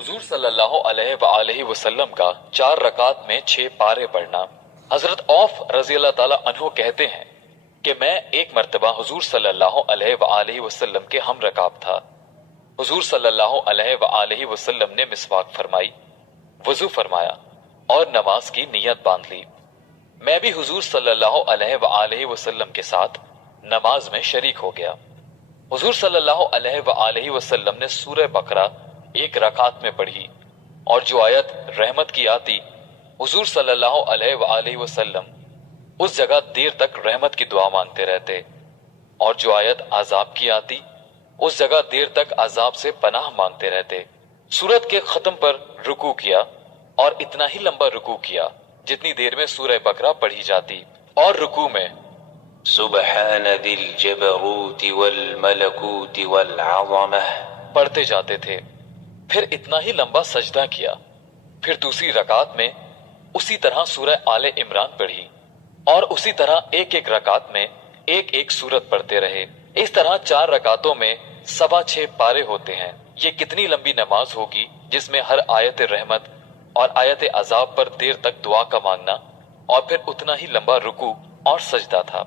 हुजूर सल्लल्लाहु अलैहि वआलैहि वसल्लम का 4 रकात में 6 पारे पढ़ना। हजरत औफ रजी अल्लाह ताला अन्हु कहते हैं कि मैं एक मर्तबा हुजूर सल्लल्लाहु अलैहि वआलैहि वसल्लम के हम रकाब था। हुजूर सल्लल्लाहु अलैहि वआलैहि वसल्लम ने मिसवाक फरमाई, वजू फरमाया और नमाज की नियत बांध ली। मैं भी हुजूर सल्लल्लाहु अलैहि वआलैहि वसल्लम के साथ नमाज में शरीक हो गया। हुजूर सल्लल्लाहु अलैहि वआलैहि वसल्लम ने सूरह बकरा एक रकात में पढ़ी और जो आयत रहमत की आती, हुजूर सल्लल्लाहु अलैहि वआलैहि वसल्लम उस जगह देर तक रहमत की दुआ मांगते रहते, और जो आयत आजाब की आती, उस जगह देर तक आजाब से पनाह मांगते रहते। सूरत के खत्म पर रुकू किया और इतना ही लंबा रुकू किया जितनी देर में सूरह बकरा पढ़ी जाती, और रुकू में सुबहान दिल जबरूति वल मलकूति वल अज़मह पढ़ते जाते थे। फिर इतना ही लंबा सजदा किया। फिर दूसरी रकात में उसी तरह सूरह आले इमरान पढ़ी और उसी तरह एक एक रकात में एक एक सूरत पढ़ते रहे। इस तरह 4 रकातों में 6.25 पारे होते हैं। ये कितनी लंबी नमाज होगी जिसमें हर आयत रहमत और आयत अजाब पर देर तक दुआ का मांगना और फिर उतना ही लंबा रुकू और सजदा था।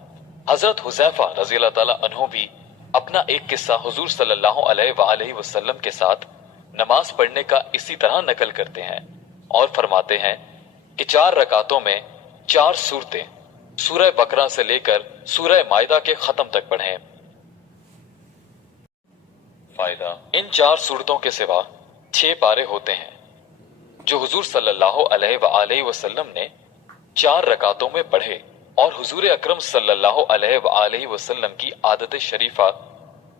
हजरत हुज़ैफा रज़ी अल्लाह ताला अन्हु भी अपना एक किस्सा हुजूर सल्लल्लाहु अलैहि वसल्लम के साथ नमाज पढ़ने का इसी तरह नकल करते हैं और फरमाते हैं कि 4 रकातों में 4 सूरतें सूरह बकरा से लेकर सूरह माइदा के खत्म तक पढ़ें। फायदा, इन 4 सूरतों के सिवा 6 पारे होते हैं जो हुजूर सल्लल्लाहु अलैहि वसल्लम ने 4 रकातों में पढ़े और हुजूर अकरम सल्लल्लाहु अलैहि वसल्लम की आदत शरीफा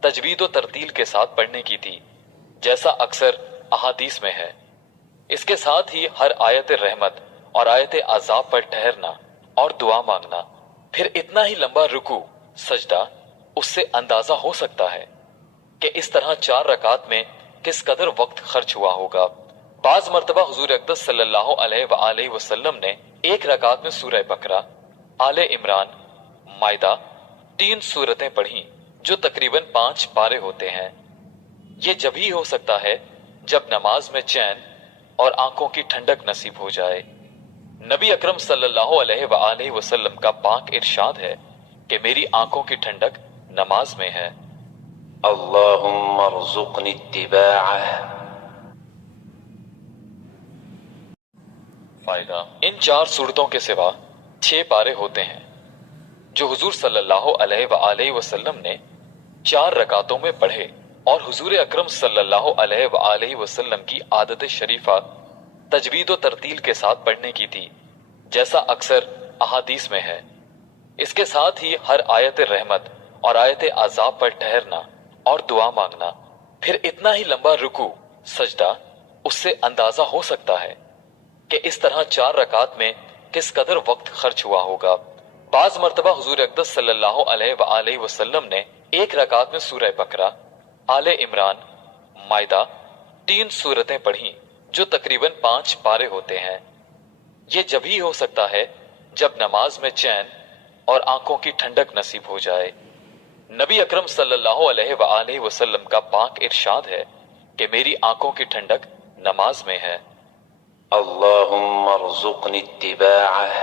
तजवीद व तरतील के साथ पढ़ने की थी, जैसा अक्सर अहादीस में है। इसके साथ ही हर आयत रहमत और आयत अजाब पर ठहरना और दुआ मांगना, फिर इतना ही लंबा रुकू सजदा। उससे अंदाजा हो सकता है कि इस तरह 4 रकात में किस कदर वक्त खर्च हुआ होगा। बाज मर्तबा हुजूर अक़दस सल्लल्लाहु अलैहि वसल्लम ने एक रकात में सूरह बकरा, आले इमरान, माइदा 3 सूरतें पढ़ी जो तकरीबन 5 पारे होते हैं। ये जब ही हो सकता है जब नमाज में चैन और आंखों की ठंडक नसीब हो जाए। नबी अकरम सल्लल्लाहु अलैहि वसल्लम का पाक इरशाद है कि मेरी आंखों की ठंडक नमाज में है। अल्लाहुम्मा अर्ज़ुक़नी इत्तिबाअह। फायदा, इन 4 सूरतों के सिवा 6 पारे होते हैं जो हुजूर सल्लल्लाहु अलैहि वसल्लम ने 4 रकातों में पढ़े और हुजूर अकरम सल्लल्लाहु अलैहि वसल्लम की आदत शरीफा तजवीद व तरतील के साथ पढ़ने की थी, जैसा अक्सर अहादीस में है। इसके साथ ही हर आयत रहमत और आयत अजाब पर ठहरना और दुआ मांगना, फिर इतना ही लंबा रुकू सजदा। उससे अंदाजा हो सकता है कि इस तरह 4 रकात में किस कदर वक्त खर्च हुआ होगा। बाज मर्तबा हुजूर अक़दस सल्लल्लाहु अलैहि वसल्लम ने एक रकात में सूरह बकरा, आले इमरान, माइदा 3 सूरतें पढ़ी जो तकरीबन 5 पारे होते हैं। ये जब ही हो सकता है जब नमाज में चैन और आंखों की ठंडक नसीब हो जाए। नबी अकरम सल्लल्लाहु अलैहि वसल्लम का पाक इरशाद है कि मेरी आंखों की ठंडक नमाज में है। अल्लाहुम्मा अर्ज़ुक़नी इत्तिबाअह।